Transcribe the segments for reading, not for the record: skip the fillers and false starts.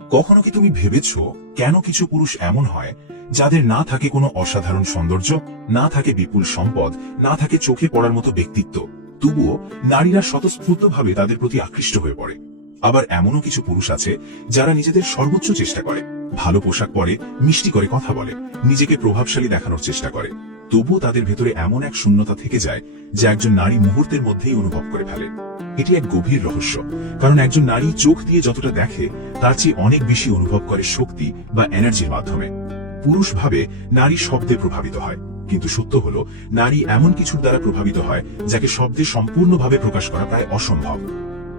কখনো কি তুমি ভেবেছো কেন কিছু পুরুষ এমন হয় যাদের না থাকে কোনো অসাধারণ সৌন্দর্য, না থাকে বিপুল সম্পদ, না থাকে চোখে পড়ার মতো ব্যক্তিত্ব, তবুও নারীরা স্বতঃস্ফূর্তভাবে তাদের প্রতি আকৃষ্ট হয়ে পড়ে? আবার এমনও কিছু পুরুষ আছে যারা নিজেদের সর্বোচ্চ চেষ্টা করে, ভালো পোশাক পরে, মিষ্টি করে কথা বলে, নিজেকে প্রভাবশালী দেখানোর চেষ্টা করে, তবুও তাদের ভেতরে এমন এক শূন্যতা থেকে যায় যা একজন নারী মুহূর্তের মধ্যেই অনুভব করে ফেলে। এটি এক গভীর রহস্য, কারণ একজন নারী চোখ দিয়ে যতটা দেখে তার চেয়ে অনেক বেশি অনুভব করে শক্তি বা এনার্জির মাধ্যমে। পুরুষ ভাবে নারী শব্দে প্রভাবিত হয়, কিন্তু সত্য হলো নারী এমন কিছুর দ্বারা প্রভাবিত হয় যাকে শব্দে সম্পূর্ণভাবে প্রকাশ করা প্রায় অসম্ভব।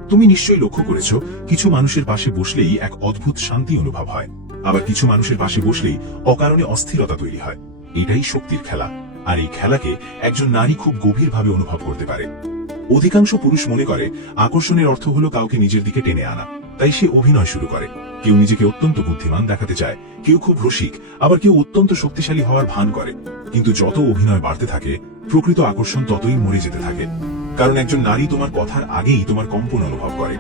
তুমি নিশ্চয়ই লক্ষ্য করেছো, কিছু মানুষের পাশে বসলেই এক অদ্ভুত শান্তি অনুভব হয়, আবার কিছু মানুষের পাশে বসলেই অকারণে অস্থিরতা তৈরি হয়। এটাই শক্তির খেলা, আর এই খেলাকে একজন নারী খুব গভীরভাবে অনুভব করতে পারে। অধিকাংশ পুরুষ মনে করে আকর্ষণের অর্থ হলো কাউকে নিজের দিকে টেনে আনা, তাই সে অভিনয় শুরু করে। কেউ নিজেকে অত্যন্ত বুদ্ধিমান দেখাতে চায়, কেউ খুব রসিক, আবার কেউ অত্যন্ত শক্তিশালী হওয়ার ভান করে। কিন্তু যত অভিনয় বাড়তে থাকে, প্রকৃত আকর্ষণ ততই মরে যেতে থাকে। কারণ একজন নারী তোমার কথার আগেই তোমার কম্পন অনুভব করে।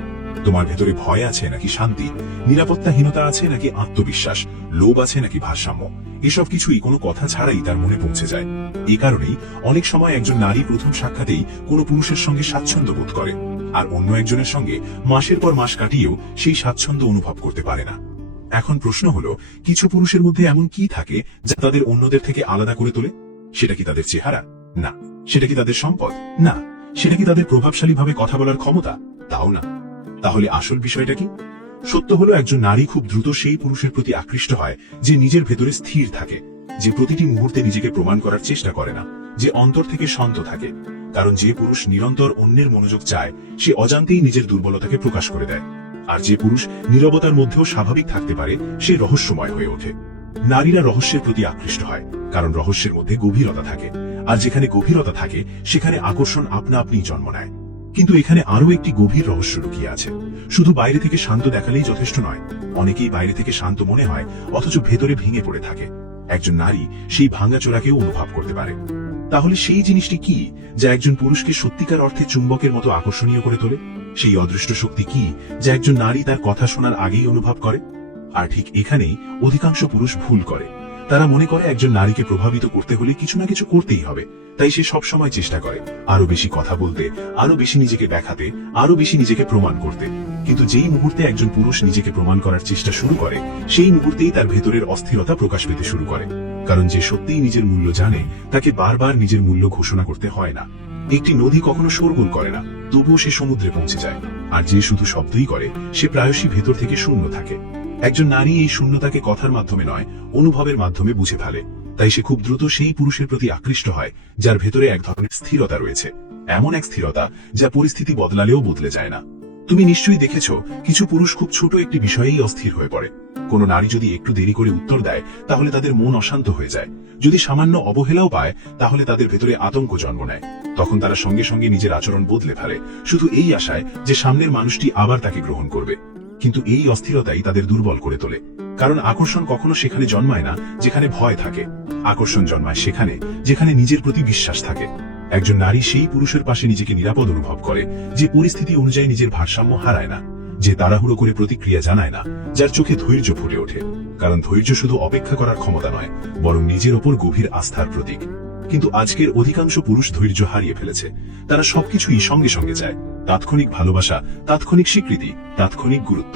তোমার ভেতরে ভয় আছে নাকি শান্তি, নিরাপত্তাহীনতা আছে নাকি আত্মবিশ্বাস, লোভ আছে নাকি ভারসাম্য, এসব কিছুই কোনো কথা ছাড়াই তার মনে পৌঁছে যায়। এ কারণেই অনেক সময় একজন নারী প্রথম সাক্ষাতেই কোনো পুরুষের সঙ্গে স্বাচ্ছন্দ্য বোধ করে, আর অন্য একজনের সঙ্গে মাসের পর মাস কাটিয়েও সেই স্বাচ্ছন্দ্য অনুভব করতে পারে না। এখন প্রশ্ন হলো, কিছু পুরুষের মধ্যে এমন কি থাকে যা তাদের অন্যদের থেকে আলাদা করে তোলে? সেটা কি তাদের চেহারা? না। সেটা কি তাদের সম্পদ? না। সেটা কি তাদের প্রভাবশালীভাবে কথা বলার ক্ষমতা? তাও না। তাহলে আসল বিষয়টা কি? সত্য হলো, একজন নারী খুব দ্রুত সেই পুরুষের প্রতি আকৃষ্ট হয় যে নিজের ভেতরে স্থির থাকে, যে প্রতিটি মুহূর্তে নিজেকে প্রমাণ করার চেষ্টা করে না, যে অন্তর থেকে শান্ত থাকে। কারণ যে পুরুষ নিরন্তর অন্যের মনোযোগ চায়, সে অজান্তেই নিজের দুর্বলতাকে প্রকাশ করে দেয়। আর যে পুরুষ নীরবতার মধ্যেও স্বাভাবিক থাকতে পারে, সে রহস্যময় হয়ে ওঠে। নারীরা রহস্যের প্রতি আকৃষ্ট হয় কারণ রহস্যের মধ্যে গভীরতা থাকে, আর যেখানে গভীরতা থাকে সেখানে আকর্ষণ আপনা আপনিই জন্ম নেয়। কিন্তু এখানে আরো একটি গভীর রহস্য লুকিয়ে আছে। শুধু বাইরে থেকে শান্ত দেখালেই যথেষ্ট নয়। অনেকেই বাইরে থেকে শান্ত মনে হয়, অথচ ভেতরে ভেঙে পড়ে থাকে। একজন নারী সেই ভাঙাচোরাকেও অনুভব করতে পারে। তাহলে সেই জিনিসটি কি যা একজন পুরুষকে সত্যিকার অর্থে চুম্বকের মতো আকর্ষণীয় করে তোলে? সেই অদৃষ্ট শক্তি কি যা একজন নারী তার কথা শোনার আগেই অনুভব করে? আর ঠিক এখানেই অধিকাংশ পুরুষ ভুল করে। তারা মনে করে একজন নারীকে প্রভাবিত করতে হলে কিছু না কিছু করতেই হবে, তাই সে সব সময় চেষ্টা করে আরো বেশি কথা বলতে, আরো বেশি নিজেকে দেখাতে, আরো বেশি নিজেকে প্রমাণ করতে। কিন্তু যেই মুহূর্তে একজন পুরুষ নিজেকে প্রমাণ করার চেষ্টা শুরু করে, সেই মুহূর্তেই তার ভেতরের অস্থিরতা প্রকাশ পেতে শুরু করে। কারণ যে সত্যিই নিজের মূল্য জানে, তাকে বারবার নিজের মূল্য ঘোষণা করতে হয় না। একটি নদী কখনো শোরগোল করে না, তবুও সে সমুদ্রে পৌঁছে যায়। আর যে শুধু শব্দই করে, সে প্রায়শই ভেতর থেকে শূন্য থাকে। একজন নারী এই শূন্যতাকে কথার মাধ্যমে নয়, অনুভবের মাধ্যমে বুঝে ফেলে। তাই সে খুব দ্রুত সেই পুরুষের প্রতি আকৃষ্ট হয় যার ভেতরে এক ধরনের স্থিরতা রয়েছে, এমন এক স্থিরতা যা পরিস্থিতি বদলালেও বদলে যায় না। তুমি নিশ্চয়ই দেখেছো, কিছু পুরুষ খুব ছোট একটি বিষয়েই অস্থির হয়ে পড়ে। কোনো নারী যদি একটু দেরি করে উত্তর দেয়, তাহলে তাদের মন অশান্ত হয়ে যায়। যদি সামান্য অবহেলাও পায়, তাহলে তাদের ভেতরে আতঙ্ক জন্ম নেয়। তখন তারা সঙ্গে সঙ্গে নিজের আচরণ বদলে ফেলে, শুধু এই আশায় যে সামনের মানুষটি আবার তাকে গ্রহণ করবে। কিন্তু এই অস্থিরতাই তাদের দুর্বল করে তোলে। কারণ আকর্ষণ কখনো সেখানে জন্মায় না যেখানে ভয় থাকে। আকর্ষণ জন্মায় সেখানে যেখানে নিজের প্রতি বিশ্বাস থাকে। একজন নারী সেই পুরুষের পাশে নিজেকে নিরাপদ অনুভব করে যে পরিস্থিতি অনুযায়ী নিজের ভারসাম্য হারায় না, যে তাড়াহুড়ো করে প্রতিক্রিয়া জানায় না, যার চোখে ধৈর্য ফুটে ওঠে। কারণ ধৈর্য শুধু অপেক্ষা করার ক্ষমতা নয়, বরং নিজের ওপর গভীর আস্থার প্রতীক। কিন্তু আজকের অধিকাংশ পুরুষ ধৈর্য হারিয়ে ফেলেছে। তারা সবকিছুই সঙ্গে সঙ্গে চায়, তাৎক্ষণিক ভালোবাসা, তাৎক্ষণিক স্বীকৃতি, তাৎক্ষণিক গুরুত্ব।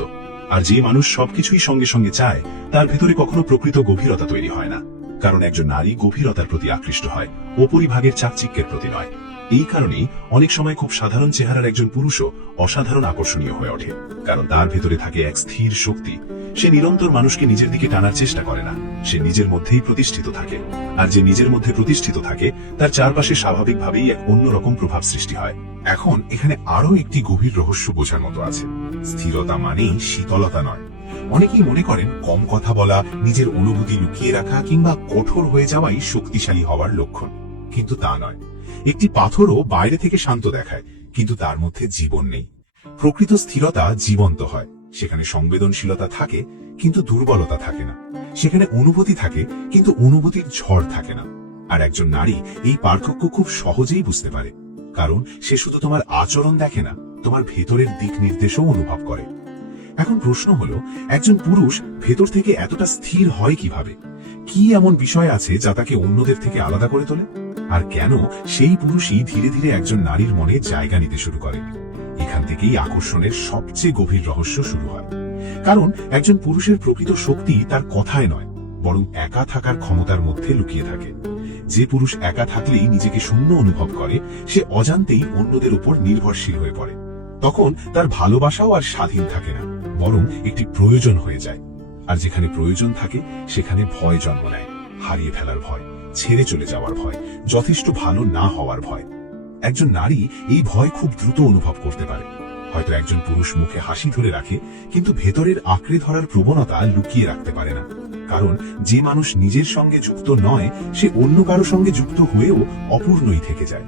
আর যে মানুষ সবকিছুই সঙ্গে সঙ্গে চায়, তার ভেতরে কখনো প্রকৃত গভীরতা তৈরি হয় না। কারণ একজন নারী গভীরতার প্রতি আকৃষ্ট হয়, উপরিভাগের চাকচিক্যের প্রতি নয়। এই কারণেই অনেক সময় খুব সাধারণ চেহারার একজন পুরুষও অসাধারণ আকর্ষণীয় হয়ে ওঠে, কারণ তার ভেতরে থাকে এক স্থির শক্তি। সে নিরন্তর মানুষকে নিজের দিকে টানার চেষ্টা করে না, সে নিজের মধ্যেই প্রতিষ্ঠিত থাকে। আর যে নিজের মধ্যে প্রতিষ্ঠিত থাকে, তার চারপাশে স্বাভাবিকভাবেই এক অন্যরকম প্রভাব সৃষ্টি হয়। এখন এখানে আরো একটি গভীর রহস্য বোঝার মতো আছে। স্থিরতা মানেই শীতলতা নয়। অনেকেই মনে করেন কম কথা বলা, নিজের অনুভূতি লুকিয়ে রাখা কিংবা কঠোর হয়ে যাওয়াই শক্তিশালী হওয়ার লক্ষণ। কিন্তু তা নয়। একটি পাথরও বাইরে থেকে শান্ত দেখায়, কিন্তু তার মধ্যে জীবন নেই। প্রকৃত স্থিরতা জীবন্ত হয়। সেখানে সংবেদনশীলতা থাকে, কিন্তু দুর্বলতা থাকে না। সেখানে অনুভূতি থাকে, কিন্তু অনুভূতির ঝড় থাকে না। আর একজন নারী এই পার্থক্য খুব সহজেই বুঝতে পারে, কারণ সে শুধু তোমার আচরণ দেখে না, তোমার ভেতরের দিক নির্দেশও অনুভব করে। এখন প্রশ্ন হলো, একজন পুরুষ ভেতর থেকে এতটা স্থির হয় কিভাবে? কি এমন বিষয় আছে যা তাকে অন্যদের থেকে আলাদা করে তোলে? আর কেন সেই পুরুষই ধীরে ধীরে একজন নারীর মনে জায়গা নিতে শুরু করে? এখান থেকেই আকর্ষণের সবচেয়ে গভীর রহস্য শুরু হয়। কারণ একজন পুরুষের প্রকৃত শক্তি তার কথায় নয়, বরং একা থাকার ক্ষমতার মধ্যে লুকিয়ে থাকে। যে পুরুষ একা থাকলেই নিজেকে শূন্য অনুভব করে, সে অজান্তেই অন্যদের উপর নির্ভরশীল হয়ে পড়ে। তখন তার ভালোবাসাও আর স্বাধীন থাকে না, বরং একটি প্রয়োজন হয়ে যায়। আর যেখানে প্রয়োজন থাকে সেখানে ভয় জন্ম নেয়। হারিয়ে ফেলার ভয়, ছেড়ে চলে যাওয়ার ভয়, যথেষ্ট ভালো না হওয়ার ভয়। একজন নারী এই ভয় খুব দ্রুত অনুভব করতে পারে। হয়তো একজন পুরুষ মুখে হাসি ধরে রাখে, কিন্তু ভেতরের আঁকড়ে ধরার প্রবণতা লুকিয়ে রাখতে পারে না। কারণ যে মানুষ নিজের সঙ্গে যুক্ত নয়, সে অন্য কারো সঙ্গে যুক্ত হয়েও অপূর্ণই থেকে যায়।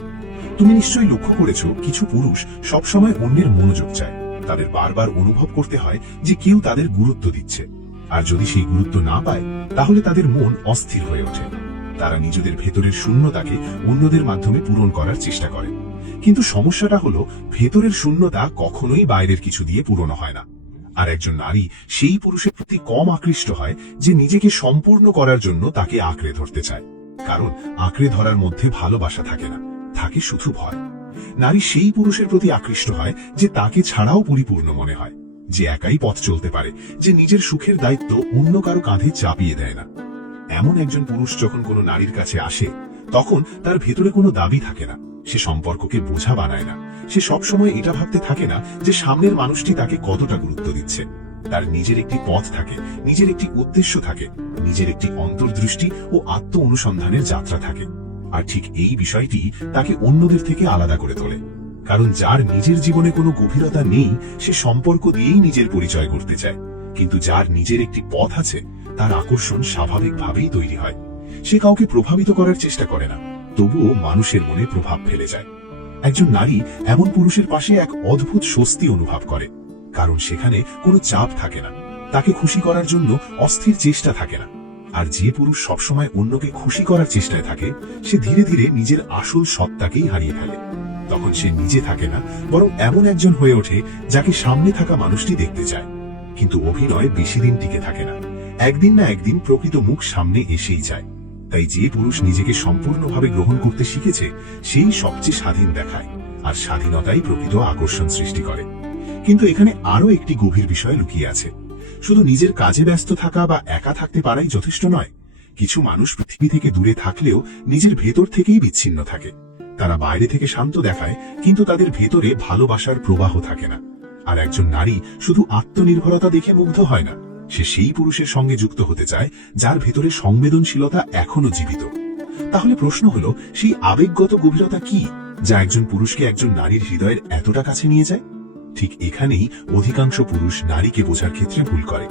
তুমি নিশ্চয়ই লক্ষ্য করেছো, কিছু পুরুষ সবসময় অন্যের মনোযোগ চায়। তাদের বারবার অনুভব করতে হয় যে কেউ তাদের গুরুত্ব দিচ্ছে। আর যদি সেই গুরুত্ব না পায়, তাহলে তাদের মন অস্থির হয়ে ওঠে। তারা নিজেদের ভেতরের শূন্যতাকে অন্যদের মাধ্যমে পূরণ করার চেষ্টা করে। কিন্তু সমস্যাটা হলো, ভেতরের শূন্যতা কখনোই বাইরের কিছু দিয়ে পূরণ হয় না। আর একজন নারী সেই পুরুষের প্রতি কম আকৃষ্ট হয় যে নিজেকে সম্পূর্ণ করার জন্য তাকে আঁকড়ে ধরতে চায়। কারণ আঁকড়ে ধরার মধ্যে ভালোবাসা থাকে না, থাকে শুধু ভয়। নারী সেই পুরুষের প্রতি আকৃষ্ট হয় যে তাকে ছাড়াও পরিপূর্ণ মনে হয়, যে একাই পথ চলতে পারে, যে নিজের সুখের দায়িত্ব অন্য কারো কাঁধে চাপিয়ে দেয় না। এমন একজন পুরুষ যখন কোনো নারীর কাছে আসে, তখন তার ভেতরে কোনো দাবি থাকে না। সে সম্পর্ককে বোঝা বানায় না। সে সবসময় এটা ভাবতে থাকে না যে সামনের মানুষটি তাকে কতটা গুরুত্ব দিচ্ছে। তার নিজের একটি পথ থাকে, নিজের একটি উদ্দেশ্য থাকে, নিজের একটি অন্তর্দৃষ্টি ও আত্ম অনুসন্ধানের যাত্রা থাকে। আর ঠিক এই বিষয়টি তাকে অন্যদের থেকে আলাদা করে তোলে। কারণ যার নিজের জীবনে কোনো গভীরতা নেই, সে সম্পর্ক দিয়েই নিজের পরিচয় করতে চায়। কিন্তু যার নিজের একটি পথ আছে, তার আকর্ষণ স্বাভাবিকভাবেই তৈরি হয়। সে কাউকে প্রভাবিত করার চেষ্টা করে না, তবুও মানুষের মনে প্রভাব ফেলে যায়। একজন নারী এমন পুরুষের পাশে এক অদ্ভুত স্বস্তি অনুভব করে। কারণ সেখানে কোনো চাপ থাকে না, তাকে খুশি করার জন্য অস্থির চেষ্টা থাকে না। আর যে পুরুষ সবসময় অন্যকে খুশি করার চেষ্টায় থাকে, সে ধীরে ধীরে নিজের আসল সত্তাকেই হারিয়ে ফেলে। তখন সে নিজে থাকে না, বরং এমন একজন হয়ে ওঠে যাকে সামনে থাকা মানুষটি দেখতে চায়। কিন্তু অভিনয় বেশি দিন টিকে থাকে না। একদিন না একদিন প্রকৃত মুখ সামনে এসেই যায়। তাই যে পুরুষ নিজেকে সম্পূর্ণভাবে গ্রহণ করতে শিখেছে, সেই সবচেয়ে স্বাধীন দেখায়। আর স্বাধীনতাই প্রকৃত আকর্ষণ সৃষ্টি করে। কিন্তু এখানে আরো একটি গভীর বিষয় লুকিয়ে আছে। শুধু নিজের কাজে ব্যস্ত থাকা বা একা থাকতে পারাই যথেষ্ট নয়। কিছু মানুষ পৃথিবী থেকে দূরে থাকলেও নিজের ভেতর থেকেই বিচ্ছিন্ন থাকে। তারা বাইরে থেকে শান্ত দেখায়, কিন্তু তাদের ভেতরে ভালোবাসার প্রবাহ থাকে না। আর একজন নারী শুধু আত্মনির্ভরতা দেখে মুগ্ধ হয় না, সে সেই পুরুষের সঙ্গে যুক্ত হতে চায় যার ভেতরে সংবেদনশীলতা এখনো জীবিত। তাহলে প্রশ্ন হলো, সেই আবেগগত গভীরতা কি, যা একজন পুরুষকে একজন নারীর হৃদয়ের এতটা কাছে নিয়ে যায়? ঠিক এখানেই অধিকাংশ পুরুষ নারীকে বোঝার ক্ষেত্রে ভুল করে।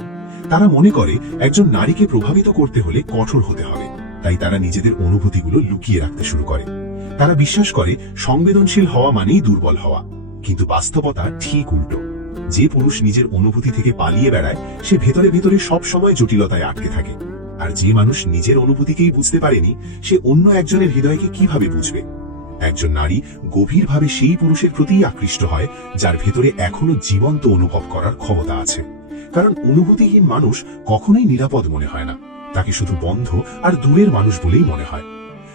তারা মনে করে একজন নারীকে প্রভাবিত করতে হলে কঠোর হতে হবে, তাই তারা নিজেদের অনুভূতিগুলো লুকিয়ে রাখতে শুরু করে। তারা বিশ্বাস করে সংবেদনশীল হওয়া মানেই দুর্বল হওয়া। কিন্তু বাস্তবতা ঠিক উল্টো। যে পুরুষ নিজের অনুভূতি থেকে পালিয়ে বেড়ায়, সে ভেতরে ভেতরে সব সময় জটিলতায় আটকে থাকে। আর যে মানুষ নিজের অনুভূতিকেই বুঝতে পারেনি, সে অন্য একজনের হৃদয়কে কিভাবে বুঝবে? একজন নারী গভীরভাবে সেই পুরুষের প্রতিই আকৃষ্ট হয় যার ভেতরে এখনো জীবন্ত অনুভব করার ক্ষমতা আছে। কারণ অনুভূতিহীন মানুষ কখনোই নিরাপদ মনে হয় না, তাকে শুধু বন্ধ আর দূরের মানুষ বলেই মনে হয়।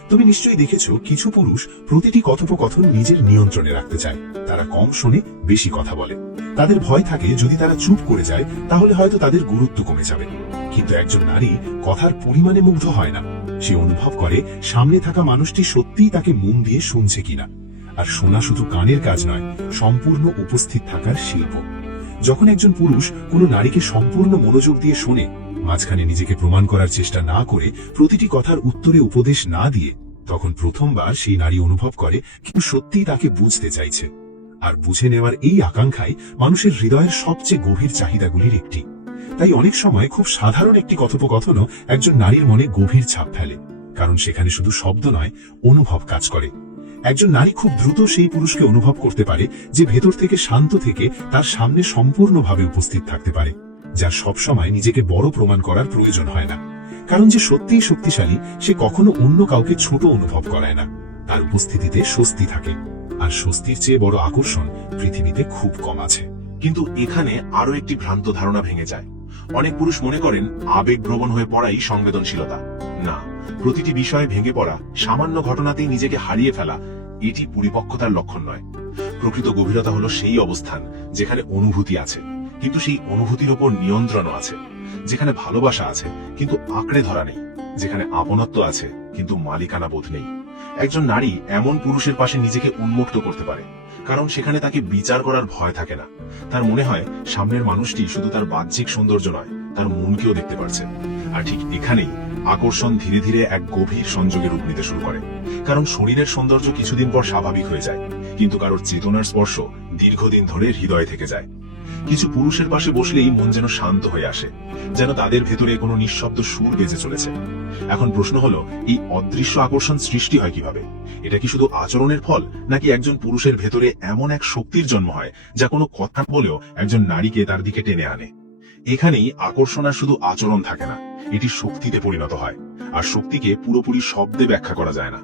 তুমি নিশ্চয়ই দেখেছো, কিছু পুরুষ প্রতিটি কথোপকথন নিজের নিয়ন্ত্রণে রাখতে চায়। তারা কম শোনে, বেশি কথা বলে। তাদের ভয় থাকে যদি তারা চুপ করে যায়, তাহলে হয়তো তাদের গুরুত্ব কমে যাবে। কিন্তু একজন নারী কথার পরিমাণে মুগ্ধ হয় না। সে অনুভব করে সামনে থাকা মানুষটি সত্যিই তাকে মন দিয়ে শুনছে কিনা। আর শোনা শুধু কানের কাজ নয়, সম্পূর্ণ উপস্থিত থাকার শিল্প। যখন একজন পুরুষ কোনো নারীকে সম্পূর্ণ মনোযোগ দিয়ে শোনে, মাঝখানে নিজেকে প্রমাণ করার চেষ্টা না করে, প্রতিটি কথার উত্তরে উপদেশ না দিয়ে, তখন প্রথমবার সেই নারী অনুভব করে কিন্তু সত্যিই তাকে বুঝতে চাইছে। আর বুঝে নেওয়ার এই আকাঙ্ক্ষাই মানুষের হৃদয়ের সবচেয়ে গভীর চাহিদাগুলির একটি। তাই অনেক সময় খুব সাধারণ একটি কথোপকথনও একজন নারীর মনে গভীর ছাপ ফেলে। কারণ সেখানে শুধু শব্দ নয়, অনুভব কাজ করে। একজন নারী খুব দ্রুত সেই পুরুষকে অনুভব করতে পারে যে ভেতর থেকে শান্ত থেকে তার সামনে সম্পূর্ণভাবে উপস্থিত থাকতে পারে, যার সবসময় নিজেকে বড় প্রমাণ করার প্রয়োজন হয় না। কারণ যে সত্যিই শক্তিশালী, সে কখনো অন্য কাউকে ছোট অনুভব করায় না। তার উপস্থিতিতে স্বস্তি থাকে। আর স্বস্তির চেয়ে বড় আকর্ষণ পৃথিবীতে খুব কম আছে। কিন্তু এখানে আরো একটি ভ্রান্ত ধারণা ভেঙে যায়। অনেক পুরুষ মনে করেন আবেগপ্রবণ হয়ে পড়াই সংবেদনশীলতা। না, প্রতিটি বিষয়ে ভেঙে পড়া, সামান্য ঘটনাতেই নিজেকে হারিয়ে ফেলা, এটি পরিপক্কতার লক্ষণ নয়। প্রকৃত গভীরতা হলো সেই অবস্থান যেখানে অনুভূতি আছে, কিন্তু সেই অনুভূতির উপর নিয়ন্ত্রণও আছে, যেখানে ভালোবাসা আছে কিন্তু আঁকড়ে ধরা নেই, যেখানে আপনত্ব আছে কিন্তু মালিকানা বোধ নেই। একজন নারী এমন পুরুষের পাশে নিজেকে উন্মুক্ত করতে পারে, কারণ সেখানে তাকে বিচার করার ভয় থাকে না। তার মনে হয় সামনের মানুষটি শুধু তার বাহ্যিক সৌন্দর্য নয়, তার মনকেও দেখতে পারছে। আর ঠিক এখানেই আকর্ষণ ধীরে ধীরে এক গভীর সংযোগে রূপ নিতে শুরু করে। কারণ শরীরের সৌন্দর্য কিছুদিন পর স্বাভাবিক হয়ে যায়, কিন্তু কারোর চেতনার স্পর্শ দীর্ঘদিন ধরে হৃদয়ে থেকে যায়। কিছু পুরুষের পাশে বসলেই মন যেন শান্ত হয়ে আসে, যেন তাদের ভেতরে কোনো নিঃশব্দ সুর বেজে চলেছে। এখন প্রশ্ন হলো, এই অদৃশ্য আকর্ষণ সৃষ্টি হয় কিভাবে? এটা কি শুধু আচরণের ফল, নাকি একজন পুরুষের ভেতরে এমন এক শক্তির জন্ম হয় যা কোনো কথা বলেও একজন নারীকে তার দিকে টেনে আনে? এখানেই আকর্ষণ আর শুধু আচরণ থাকে না, এটি শক্তিতে পরিণত হয়। আর শক্তিকে পুরোপুরি শব্দে ব্যাখ্যা করা যায় না।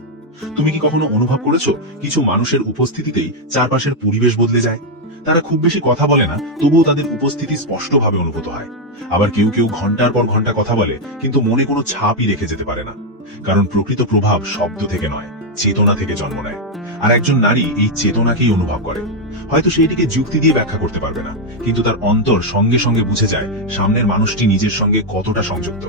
তুমি কি কখনো অনুভব করেছো কিছু মানুষের উপস্থিতিতেই চারপাশের পরিবেশ বদলে যায়? তারা খুব বেশি কথা বলে না, তবুও তাদের উপস্থিতি স্পষ্টভাবে অনুভূত হয়। আবার কেউ কেউ ঘন্টার পর ঘন্টা কথা বলে, কিন্তু মনে কোনো ছাপই রেখে যেতে পারে না। কারণ প্রকৃত প্রভাব শব্দ থেকে নয়, চেতনা থেকে জন্ম নেয়। আর একজন নারী এই চেতনাকেই অনুভব করে। হয়তো সেইটিকে যুক্তি দিয়ে ব্যাখ্যা করতে পারবে না, কিন্তু তার অন্তর সঙ্গে সঙ্গে বুঝে যায় সামনের মানুষটি নিজের সঙ্গে কতটা সংযুক্ত।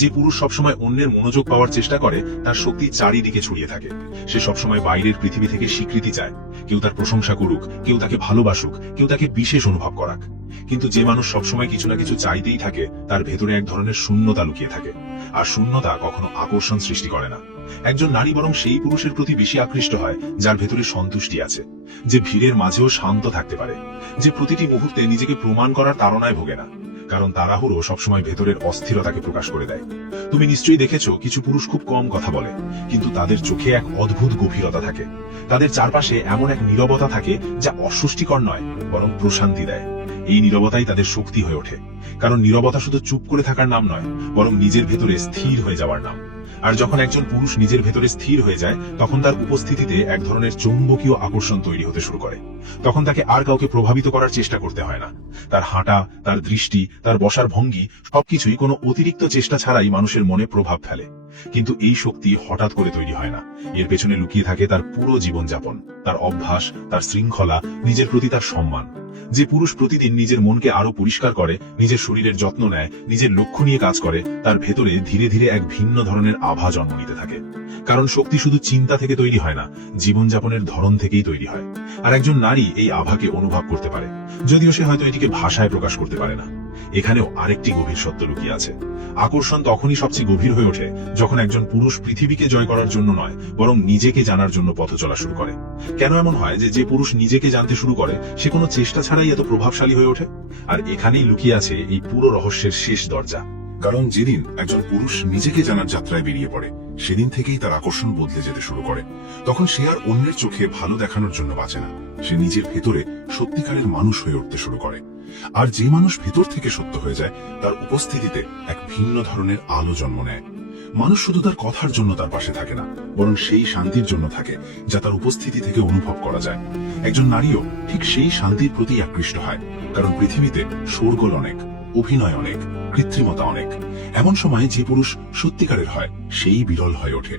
যে পুরুষ সবসময় অন্যের মনোযোগ পাওয়ার চেষ্টা করে, তার শক্তি চারিদিকে ছড়িয়ে থাকে। সে সবসময় বাইরের পৃথিবী থেকে স্বীকৃতি চায়, কেউ তার প্রশংসা করুক, কেউ তাকে ভালোবাসুক, কেউ তাকে বিশেষ অনুভব করাক। কিন্তু যে মানুষ সবসময় কিছু না কিছু চাইতেই থাকে, তার ভেতরে এক ধরনের শূন্যতা লুকিয়ে থাকে। আর শূন্যতা কখনো আকর্ষণ সৃষ্টি করে না। একজন নারী বরং সেই পুরুষের প্রতি বেশি আকৃষ্ট হয় যার ভেতরে সন্তুষ্টি আছে, যে ভিড়ের মাঝেও শান্ত থাকতে পারে, যে প্রতিটি মুহূর্তে নিজেকে প্রমাণ করার তাড়নায় ভোগে না। কারণ তাড়াহুড়ো সবসময় ভেতরের অস্থিরতাকে প্রকাশ করে দেয়। তুমি নিশ্চয়ই দেখেছো, কিছু পুরুষ খুব কম কথা বলে, কিন্তু তাদের চোখে এক অদ্ভুত গভীরতা থাকে। তাদের চারপাশে এমন এক নীরবতা থাকে যা অস্বস্তিকর নয়, বরং প্রশান্তি দেয়। এই নীরবতাই তাদের শক্তি হয়ে ওঠে। কারণ নীরবতা শুধু চুপ করে থাকার নাম নয়, বরং নিজের ভেতরে স্থির হয়ে যাওয়ার নাম। আর যখন একজন পুরুষ নিজের ভেতরে স্থির হয়ে যায়, তখন তার উপস্থিতিতে এক ধরনের চৌম্বকীয় আকর্ষণ তৈরি হতে শুরু করে। তখন তাকে আর কাউকে প্রভাবিত করার চেষ্টা করতে হয় না। তার হাঁটা, তার দৃষ্টি, তার বসার ভঙ্গি সবকিছুই কোনো অতিরিক্ত চেষ্টা ছাড়াই মানুষের মনে প্রভাব ফেলে। কিন্তু এই শক্তি হঠাৎ করে তৈরি হয় না। এর পেছনে লুকিয়ে থাকে তার পুরো জীবনযাপন, তার অভ্যাস, তার শৃঙ্খলা, নিজের প্রতি তার সম্মান। যে পুরুষ প্রতিদিন নিজের মনকে আরো পরিষ্কার করে, নিজের শরীরের যত্ন নেয়, নিজের লক্ষ্য নিয়ে কাজ করে, তার ভেতরে ধীরে ধীরে এক ভিন্ন ধরনের আভা জন্ম নিতে থাকে। কারণ শক্তি শুধু চিন্তা থেকে তৈরি হয় না, জীবনযাপনের ধরন থেকেই তৈরি হয়। আর একজন নারী এই আভাকে অনুভব করতে পারে, যদিও সে হয়তো এটিকে ভাষায় প্রকাশ করতে পারে না। এখানেও আরেকটি গভীর সত্য লুকিয়ে আছে। আকর্ষণ তখনই সবচেয়ে গভীর হয়ে ওঠে যখন একজন পুরুষ পৃথিবীকে জয় করার জন্য নয়, বরং নিজেকে জানার জন্য পথ চলা শুরু করে। কেন এমন হয় যে পুরুষ নিজেকে জানতে শুরু করে, সে কোনো চেষ্টা ছাড়াই এত প্রভাবশালী হয়ে ওঠে? আর এখানেই লুকিয়ে আছে এই পুরো রহস্যের শেষ দরজা। কারণ যেদিন একজন পুরুষ নিজেকে জানার যাত্রায় বেরিয়ে পড়ে, সেদিন থেকেই তার আকর্ষণ বদলে যেতে শুরু করে। তখন সে আর অন্যের চোখে ভালো দেখানোর জন্য বাঁচে না, সে নিজের ভেতরে সত্যিকারের মানুষ হয়ে উঠতে শুরু করে। আর যে মানুষ ভেতর থেকে সত্য হয়ে যায়, তার উপস্থিতিতে এক ভিন্ন ধরনের আলো জন্ম নেয়। মানুষ শুধু তার কথার জন্য তার পাশে থাকে না, বরং সেই শান্তির জন্য থাকে যা তার উপস্থিতি থেকে অনুভব করা যায়। একজন নারীও ঠিক সেই শান্তির প্রতি আকৃষ্ট হয়, কারণ পৃথিবীতে শোরগোল অনেক, অভিনয় অনেক, কৃত্রিমতা অনেক। এমন সময় যে পুরুষ সত্যিকারের হয়, সেই বিরল হয়ে ওঠে।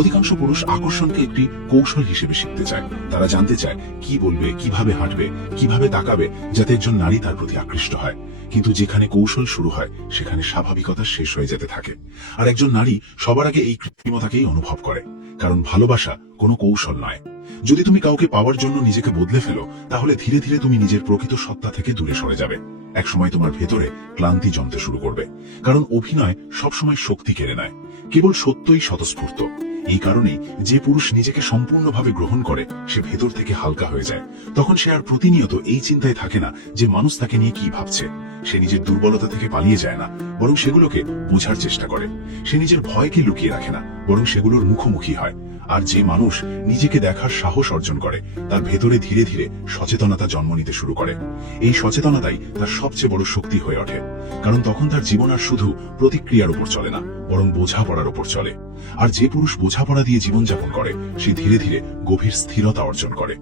অধিকাংশ পুরুষ আকর্ষণকে একটি কৌশল হিসেবে শিখতে চায়। তারা জানতে চায় কি বলবে, কিভাবে হাঁটবে, কিভাবে তাকাবে, যাতে একজন নারী তার প্রতি আকৃষ্ট হয়। কিন্তু যেখানে কৌশল শুরু হয়, সেখানে স্বাভাবিকতা শেষ হয়ে যেতে থাকে। আর একজন নারী সবার আগে এই কৃত্রিমতাকেই অনুভব করে, কারণ ভালোবাসা কোনো কৌশল নয়। যদি তুমি কাউকে পাওয়ার জন্য নিজেকে বদলে ফেলো, তাহলে ধীরে ধীরে তুমি নিজের প্রকৃত সত্তা থেকে দূরে সরে যাবে। একসময় তোমার ভেতরে ক্লান্তি জমতে শুরু করবে, কারণ অভিনয় সবসময় শক্তি কেড়ে নেয়, কেবল সত্যই স্বতঃস্ফূর্ত। এই কারণেই যে পুরুষ নিজেকে সম্পূর্ণভাবে গ্রহণ করে, সে ভেতর থেকে হালকা হয়ে যায়। তখন সে আর প্রতিনিয়ত এই চিন্তায় থাকে না যে মানুষ তাকে নিয়ে কি ভাবছে। সে নিজের দুর্বলতা থেকে পালিয়ে যায় না, বরং সেগুলোকে বোঝার চেষ্টা করে। সে নিজের ভয়কে লুকিয়ে রাখে না, বরং সেগুলোর মুখোমুখি হয়। আর যে মানুষ নিজেকে দেখার সাহস অর্জন করে, তার ভেতরে ধীরে ধীরে সচেতনতা জন্ম নিতে শুরু করে। এই সচেতনতাই তার সবচেয়ে বড় শক্তি হয়ে ওঠে, কারণ তখন তার জীবন আর শুধু প্রতিক্রিয়ার উপর চলে না, বরং বোঝাপড়ার উপর চলে। আর যে পুরুষ বোঝাপড়া দিয়ে জীবনযাপন করে, সে ধীরে ধীরে গভীর স্থিরতা অর্জন করে।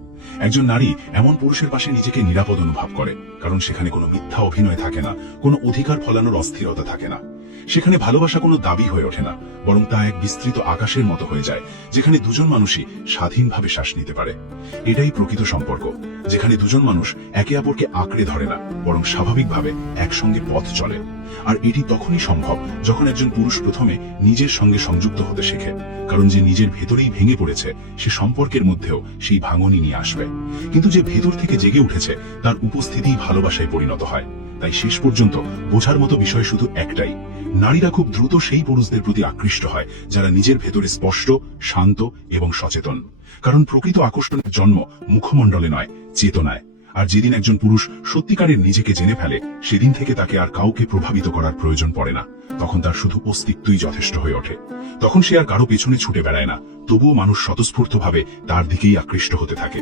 একজন নারী এমন পুরুষের পাশে নিজেকে নিরাপদ অনুভব করে, কারণ সেখানে কোনো মিথ্যা অভিনয় থাকে না, কোনো অধিকার ফলানোর অস্থিরতা থাকে না। সেখানে ভালোবাসা কোনো দাবি হয়ে ওঠে না, বরং তা এক বিস্তৃত আকাশের মতো হয়ে যায়, যেখানে দুজন মানুষই স্বাধীনভাবে শ্বাস নিতে পারে। এটাই প্রকৃত সম্পর্ক, যেখানে দুজন মানুষ একে অপরকে আঁকড়ে ধরে না, বরং স্বাভাবিকভাবে একসঙ্গে পথ চলে। আর এটি তখনই সম্ভব যখন একজন পুরুষ প্রথমে নিজের সঙ্গে সংযুক্ত হতে শেখে, কারণ যে নিজের ভেতরেই ভেঙে পড়েছে, সে সম্পর্কের মধ্যেও সেই ভাঙনই নিয়ে আসবে। কিন্তু যে ভেতর থেকে জেগে উঠেছে, তার উপস্থিতিই ভালোবাসায় পরিণত হয়। তাই শেষ পর্যন্ত বোঝার মতো বিষয় শুধু একটাই: নারীরা খুব দ্রুত সেই পুরুষদের প্রতি আকৃষ্ট হয় যারা নিজের ভেতরে স্পষ্ট, শান্ত এবং সচেতন। কারণ প্রকৃত আকর্ষণের জন্ম মুখমণ্ডলে নয়, চেতনায়। আর যেদিন একজন পুরুষ সত্যিকারের নিজেকে জেনে ফেলে, সেদিন থেকে তাকে আর কাউকে প্রভাবিত করার প্রয়োজন পড়ে না। তখন তার শুধু অস্তিত্বই যথেষ্ট হয়ে ওঠে। তখন সে আর কারো পেছনে ছুটে বেড়ায় না, তবুও মানুষ স্বতঃস্ফূর্তভাবে তার দিকেই আকৃষ্ট হতে থাকে।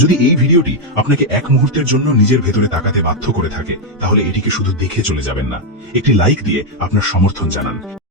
যদি এই ভিডিওটি আপনাকে এক মুহূর্তের জন্য নিজের ভেতরে তাকাতে বাধ্য করে থাকে, তাহলে এটিকে শুধু দেখে চলে যাবেন না, একটি লাইক দিয়ে আপনার সমর্থন জানান।